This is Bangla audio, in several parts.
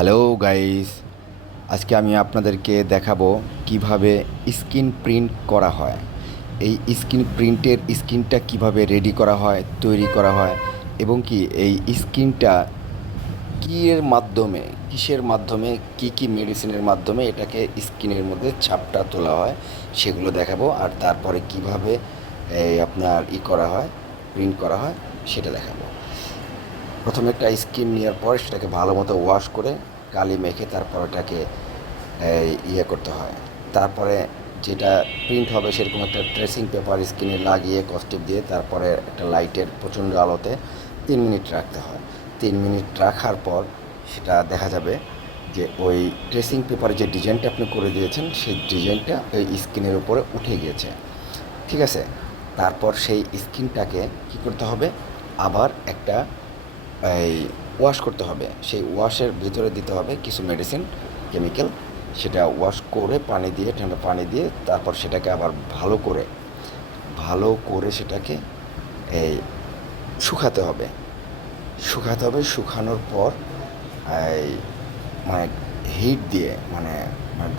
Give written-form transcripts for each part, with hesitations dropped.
হ্যালো গাইস, আজকে আমি আপনাদেরকে দেখাবো কিভাবে স্ক্রিন প্রিন্ট করা হয়। এই স্ক্রিন প্রিন্টের স্ক্রিনটা কিভাবে রেডি করা হয়, তৈরি করা হয় এবং কি এই স্ক্রিনটা কিসের মাধ্যমে কী মেডিসিনের মাধ্যমে এটাকে স্ক্রিনের মধ্যে ছাপটা তোলা হয় সেগুলো দেখাবো। আর তারপরে কিভাবে আপনার করা হয়, প্রিন্ট করা হয় সেটা দেখাবো। প্রথমে একটা স্কিন নেওয়ার পর সেটাকে ভালো মতো ওয়াশ করে কালি মেখে তারপর এটাকে করতে হয়। তারপরে যেটা প্রিন্ট হবে সেরকম একটা ট্রেসিং পেপার স্কিনে লাগিয়ে কস্টিপ দিয়ে তারপরে একটা লাইটের প্রচণ্ড আলোতে 3 মিনিট রাখতে হয়। 3 মিনিট রাখার পর সেটা দেখা যাবে যে ওই ট্রেসিং পেপারে যে ডিজাইনটা আপনি করে দিয়েছেন সেই ডিজাইনটা ওই স্কিনের উপরে উঠে গিয়েছে। ঠিক আছে, তারপর সেই স্কিনটাকে কী করতে হবে, আবার একটা এই ওয়াশ করতে হবে। সেই ওয়াশের ভিতরে দিতে হবে কিছু মেডিসিন, কেমিক্যাল। সেটা ওয়াশ করে পানি দিয়ে, ঠান্ডা পানি দিয়ে তারপর সেটাকে আবার ভালো করে সেটাকে এই শুকাতে হবে। শুকানোর পর এই মানে হিট দিয়ে মানে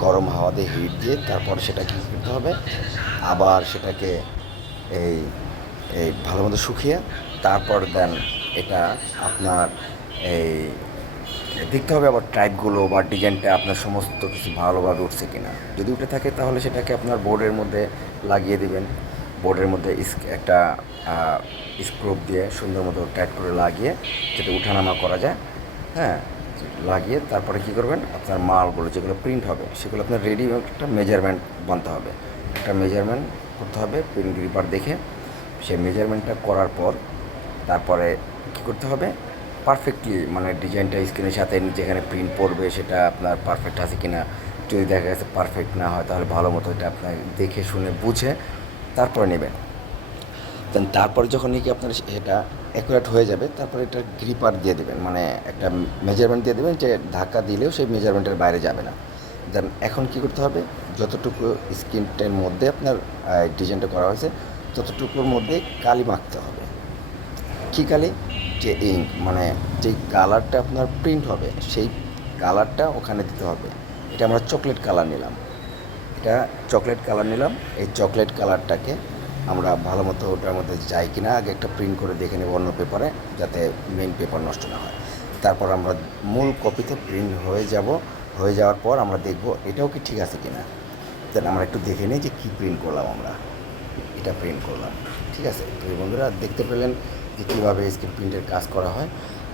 গরম হাওয়া দিয়ে হিট দিয়ে তারপর সেটা কী করতে হবে, আবার সেটাকে এই এই ভালো মতো শুকিয়ে তারপর দেন এটা আপনার এই দেখতে হবে আবার টাইপগুলো বা ডিজাইনটা আপনার সমস্ত কিছু ভালোভাবে উঠছে কিনা। যদি উঠে থাকে তাহলে সেটাকে আপনার বোর্ডের মধ্যে লাগিয়ে দেবেন। বোর্ডের মধ্যে একটা স্ক্রুপ দিয়ে সুন্দর মতো টাইট করে লাগিয়ে যেটা উঠানামা করা যায়, হ্যাঁ, লাগিয়ে তারপরে কী করবেন, আপনার মালগুলো যেগুলো প্রিন্ট হবে সেগুলো আপনার রেডি একটা মেজারমেন্ট বানতে হবে। একটা মেজারমেন্ট করতে হবে প্রিন্ট গ্রিপার দেখে। সেই মেজারমেন্টটা করার পর তারপরে কী করতে হবে, পারফেক্টলি মানে ডিজাইনটা স্ক্রিনের সাথে যেখানে প্রিন্ট পড়বে সেটা আপনার পারফেক্ট আছে কি না। যদি দেখা গেছে পারফেক্ট না হয় তাহলে ভালো মতো এটা আপনার দেখে শুনে বুঝে তারপরে নেবেন। দেন তারপরে যখন নাকি আপনার এটা অ্যাকুরেট হয়ে যাবে তারপরে এটা গ্রিপার দিয়ে দেবেন, মানে একটা মেজারমেন্ট দিয়ে দেবেন যে ধাক্কা দিলেও সেই মেজারমেন্টের বাইরে যাবে না। দেন এখন কী করতে হবে, যতটুকু স্ক্রিনটার মধ্যে আপনার ডিজাইনটা করা হয়েছে ততটুকুর মধ্যে কালি মাখতে হবে। কী কালি? যে ইঙ্ক, মানে যেই কালারটা আপনার প্রিন্ট হবে সেই কালারটা ওখানে দিতে হবে। এটা আমরা চকলেট কালার নিলাম, এই চকলেট কালারটাকে আমরা ভালো মতো ওটার মধ্যে যাই কিনা আগে একটা প্রিন্ট করে দেখে নেব অন্য পেপারে, যাতে মেইন পেপার নষ্ট না হয়। তারপর আমরা মূল কপিতে প্রিন্ট হয়ে যাওয়ার পর আমরা দেখব এটাও কি ঠিক আছে কিনা। দেন আমরা একটু দেখে নিই যে কী প্রিন্ট করলাম আমরা। এটা প্রিন্ট করলাম, ঠিক আছে। তো বন্ধুরা দেখতে পেলেন যে কীভাবে স্ক্রিন প্রিন্টের কাজ করা হয়,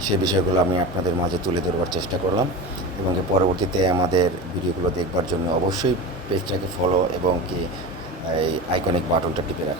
সে বিষয়গুলো আমি আপনাদের মাঝে তুলে ধরবার চেষ্টা করলাম। এবং পরবর্তীতে আমাদের ভিডিওগুলো দেখবার জন্য অবশ্যই পেজটাকে ফলো এবং কি এই আইকনিক বাটনটা টিপে রাখুন।